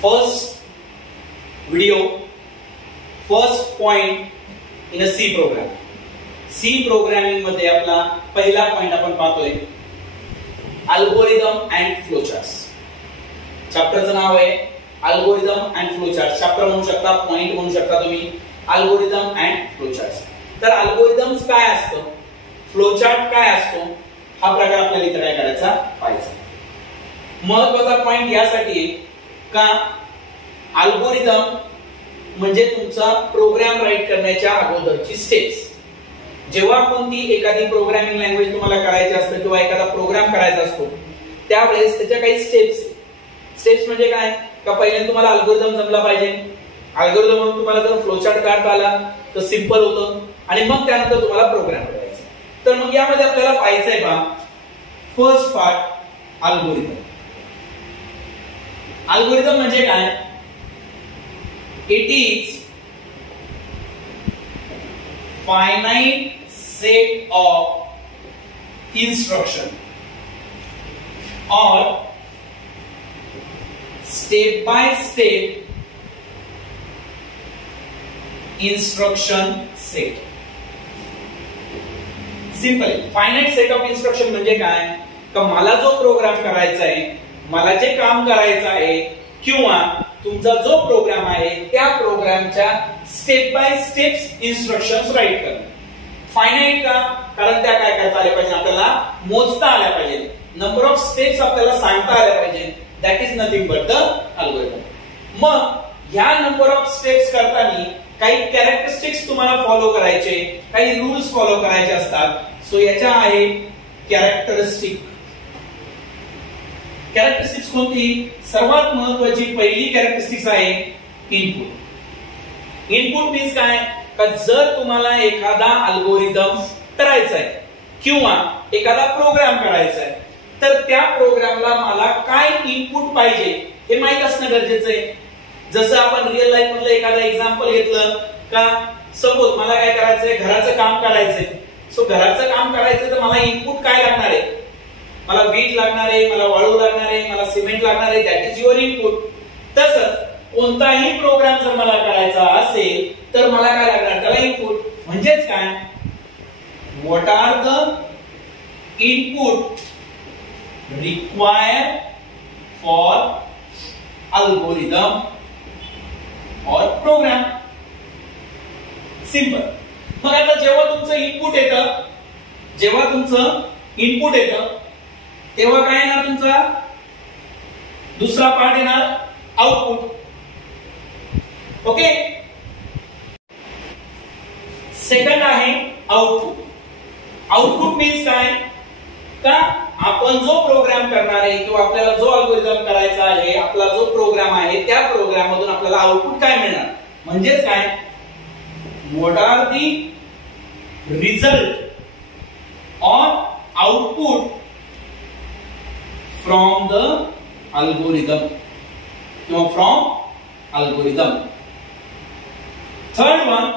First video, first point in a C program. C programming मध्ये आपला पहिला point आपण पाहतोय अल्गोरिदम अँड फ्लोचार्ट्स. चॅप्टरचं नाव आहे अल्गोरिदम अँड फ्लोचार्ट्स. चॅप्टर म्हणू शकता, पॉइंट म्हणू शकता तुम्ही, अल्गोरिदम अँड फ्लोचार्ट्स. तर अल्गोरिदम्स काय असतं, फ्लोचार्ट काय असतो, हा प्रकार आपल्याला इथे काय करायचा पाहायचा. महत्त्वाचा पॉइंट यासाठी का अल्गोरिदम म्हणजे तुमचा प्रोग्राम राईट करण्याच्या अगोदरची स्टेप्स. जेव्हा कोणती एखादी प्रोग्रामिंग लँग्वेज तुम्हाला करायची असते किंवा एखादा प्रोग्राम करायचा असतो त्यावेळेस त्याच्या काही स्टेप्स म्हणजे काय का पहिले तुम्हाला अल्गोरिदम जमला पाहिजे. अल्गोरिदम म्हणून तुम्हाला जर फ्लोचार्ट काढता आला तर सिंपल होतं आणि मग त्यानंतर तुम्हाला प्रोग्राम करायचा. तर मग यामध्ये आपल्याला पाहायचंय पहा फर्स्ट पार्ट अल्गोरिदम. अल्गोरिदम म्हणजे काय, it is finite set of instruction or step by step instruction set. Simple finite set of instruction म्हणजे काय का मला जो प्रोग्राम करायचा आहे, मला जे काम करायचं आहे किंवा तुमचा जो प्रोग्राम आहे त्या प्रोग्रामच्या step by steps instructions write करणं. फायनाइट का, कारण त्या काय करता आल्या पाहिजे, आपल्याला मोजता आल्या पाहिजे, नंबर ऑफ स्टेप्स आपल्याला सांगता आल्या पाहिजे. That is nothing but the algorithm. मग ह्या नंबर ऑफ स्टेप्स करताना काही कॅरेक्टरिस्टिक्स तुम्हाला फॉलो करायचे, काही रूल्स फॉलो करायचे असतात. सो याच्या आहे कॅरेक्टरिस्टिक्स कोणती, सर्वात महत्वाची पहिली कॅरेक्टरिस्टिक्स आहे इनपुट. इनपुट मीन्स काय का जर तुम्हाला एखादा अल्गोरिदम करायचा आहे किंवा एखादा प्रोग्राम करायचा आहे तर त्या प्रोग्रामला मला काय इनपुट पाहिजे हे माहित असणं गरजेचं आहे. जसं आपण रिअल लाईफ मधलं एखादा एक्झाम्पल घेतलं का, सपोज मला काय करायचंय, घराचं काम करायचंय. सो घराचं काम करायचं तर मला इनपुट काय लागणार आहे, मला वीट लागणार आहे, मला वाळू लागणार आहे, मला सिमेंट लागणार आहे. That is your input. तसंच कोणताही प्रोग्राम जर मला करायचा असेल तर मला काय लागणार, त्याला इनपुट. म्हणजेच काय, what are the input required for algorithm or program. Simple. मग आता जेव्हा तुमचं इनपुट येतं तेव्हा काय येणार, तुमचा दुसरा पार्ट येणार आउटपुट. ओके. सेकंड आहे आउटपुट. आउटपुट मीन्स काय का आपण जो प्रोग्राम करणार आहे किंवा आपल्याला जो अल्गोरिदम करायचा आहे, आपला जो प्रोग्राम आहे त्या प्रोग्राम मधून आपल्याला आउटपुट काय मिळणार. म्हणजेच काय, what are the result or output from the algorithm किंवा from algorithm. Third one,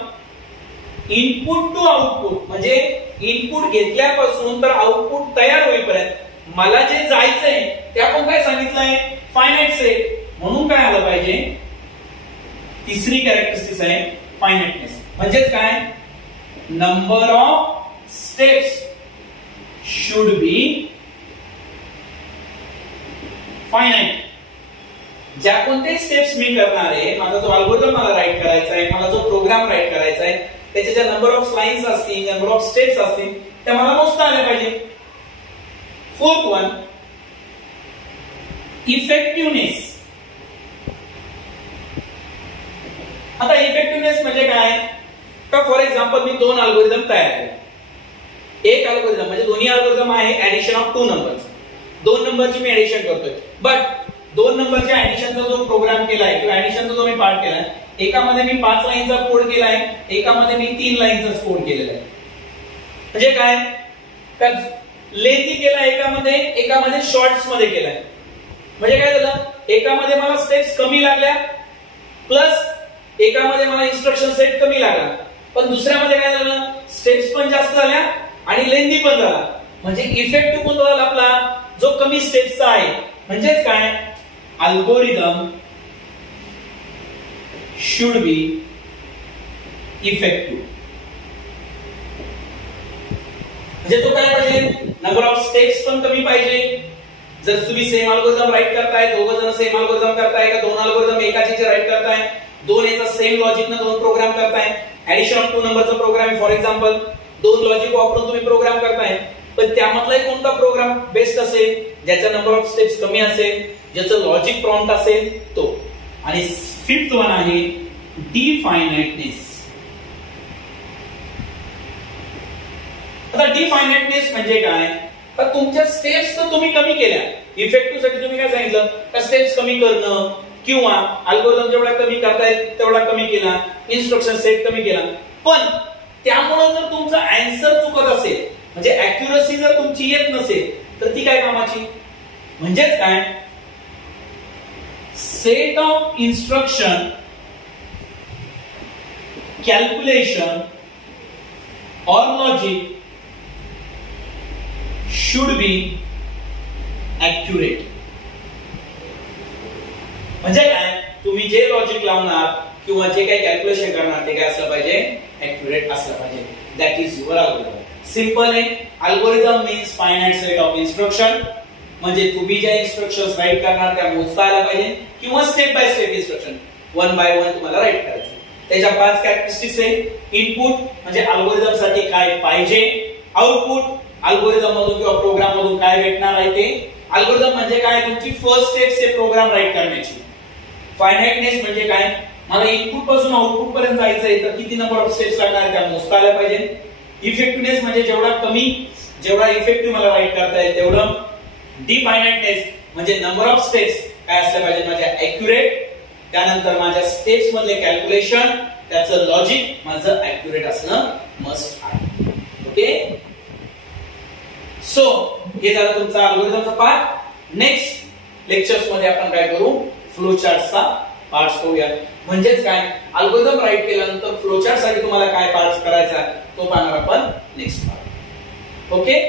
input to output. म्हणजे इनपुट घेतल्यापासून तर आउटपुट तयार होईपर्यंत मला जे जायचंय ते आपण काय सांगितलंय, फायनाइट सेट. म्हणून काय आलं पाहिजे, तिसरी कॅरेक्टरिस्टिक्स आहे फायनाइटनेस. म्हणजेच काय, number of steps should be finite. ज्या कोणत्याही स्टेप्स मी करणार आहे, माझा जो अल्गोरिदम मला राईट करायचा आहे, मला जो प्रोग्राम राईट करायचा आहे, त्याच्या ज्या नंबर ऑफ लाईन्स असतील, नंबर ऑफ स्टेप्स असतील, त्या मला मोजता आल्या पाहिजे. Fourth one, effectiveness. आता इफेक्टिव्हनेस म्हणजे काय का, फॉर एक्झाम्पल मी दोन अल्गोरिदम तयार केले. एक अल्गोरिदम म्हणजे दोन्ही अल्गोरिदम आहे ऍडिशन ऑफ टू नंबर्स. दोन नंबरची मी ऍडिशन करतोय, बट दोन नंबरच्या ऍडिशनचा जो प्रोग्राम केलाय किंवा ऍडिशनचा जो मी पार्ट केलाय, एकामध्ये मी 5 लाईनचा कोड केलाय, एकामध्ये मी 3 लाईनचा कोड केलेला आहे. म्हणजे काय, लेंथी केला एकामध्ये शॉर्ट्स मध्ये केलाय. म्हणजे काय झालं, एकामध्ये मला स्टेप्स कमी लागल्या प्लस एकामध्ये मला इन्स्ट्रक्शन सेट कमी लागला, पण दुसऱ्यामध्ये काय झालं, स्टेप्स पण जास्त झाल्या आणि लेंथी पण झाला. म्हणजे इफेक्टिव्ह कोणता झाला आपला, जो कमी स्टेप्सचा आहे. म्हणजेच काय, अल्गोरिदम शुड बी इफेक्टिव्ह. म्हणजे तो काय पाहिजे, नंबर ऑफ स्टेप्स पण कमी पाहिजे. जर तुम्ही सेम अल्गोरिदम राईट करताय, दोघं जण सेम अल्गोरिदम करताय का दोन अल्गोरिदम एकाचे राईट करताय, दोन याचा सेम लॉजिक न दोन प्रोग्राम करताय, ऍडिशन ऑफ 2 नंबरचा प्रोग्राम आहे फॉर एक्झाम्पल, दोन लॉजिक वापरून तुम्ही प्रोग्राम करताय, पण त्यामधलाही कोणता प्रोग्राम बेस्ट असेल, ज्याचा नंबर ऑफ स्टेप्स कमी असेल, ज्याचं लॉजिक प्रॉम्प्ट असेल तो. आणि फिफ्थ वन आहे डिफायनाइटनेस. आता डिफायनाइटनेस म्हणजे काय, तर तुमच्या स्टेप्स तर तुम्ही कमी केल्या. इफेक्टिव्ह साठी तुम्ही काय सांगितलं, का स्टेप्स कमी करणं किंवा अल्गोरिदम जेवढा कमी करताय तेवढा कमी केला, इन्स्ट्रक्शन सेट कमी केला. पण त्यामुळे जर तुमचा आन्सर चुकत असेल, म्हणजे अॅक्युरसी जर तुमची येत नसेल, तर ती काय कामाची. म्हणजेच काय, सेट ऑफ इन्स्ट्रक्शन कॅल्क्युलेशन और लॉजिक should be accurate. म्हणजे काय, तुम्ही जे लॉजिक लावणार किंवा जे काही कॅल्क्युलेशन करणार ते काय असलं पाहिजे, ऍक्युरेट असलं पाहिजे. That is your algorithm. Simple आहे. Algorithm means finite set of instruction, म्हणजे तुम्ही ज्या इन्स्ट्रक्शन्स राईट करणार त्या मोजता आल्या पाहिजे किंवा step by step instruction 1 by 1 तुम्हाला राईट करायचे. त्याच्या 5 कॅरेक्टरिस्टिक्स आहे. इनपुट म्हणजे अल्गोरिदम साठी काय पाहिजे, आउटपुट अल्गोरिदम मधून किंवा प्रोग्राम मधून काय भेटणार आहे ते. अल्गोरिदम म्हणजे काय, तुमची फर्स्ट स्टेप आहे प्रोग्राम राईट करण्याची. फायनाइटनेस म्हणजे काय, मला इनपुट पासून आउटपुट पर्यंत जायचंय तर किती नंबर ऑफ स्टेप्स लागणार त्या मोजता आल्या पाहिजे. इफेक्टिव्हनेस म्हणजे जेवढा इफेक्टिव्ह मला राईट करता येईल तेवढं. डिफायनाइटनेस म्हणजे नंबर ऑफ स्टेप्स काय असल्या पाहिजे माझ्या ऍक्युरेट. त्यानंतर माझ्या स्टेप्स मधले कॅल्क्युलेशन त्याचं लॉजिक माझं ऍक्युरेट असणं मस्ट आहे. ओके. सो हे झालं तुमचा अल्गोरिदमचा पार्ट. नेक्स्ट लेक्चर्स मध्ये आपण काय करू, फ्लो चार्टचा पार्ट्स करूया. म्हणजेच काय, अल्गोरिदम राईट केल्यानंतर फ्लो चार्ट साठी तुम्हाला काय पार्ट्स करायचा तो पाहणार आपण नेक्स्ट पार्ट. ओके.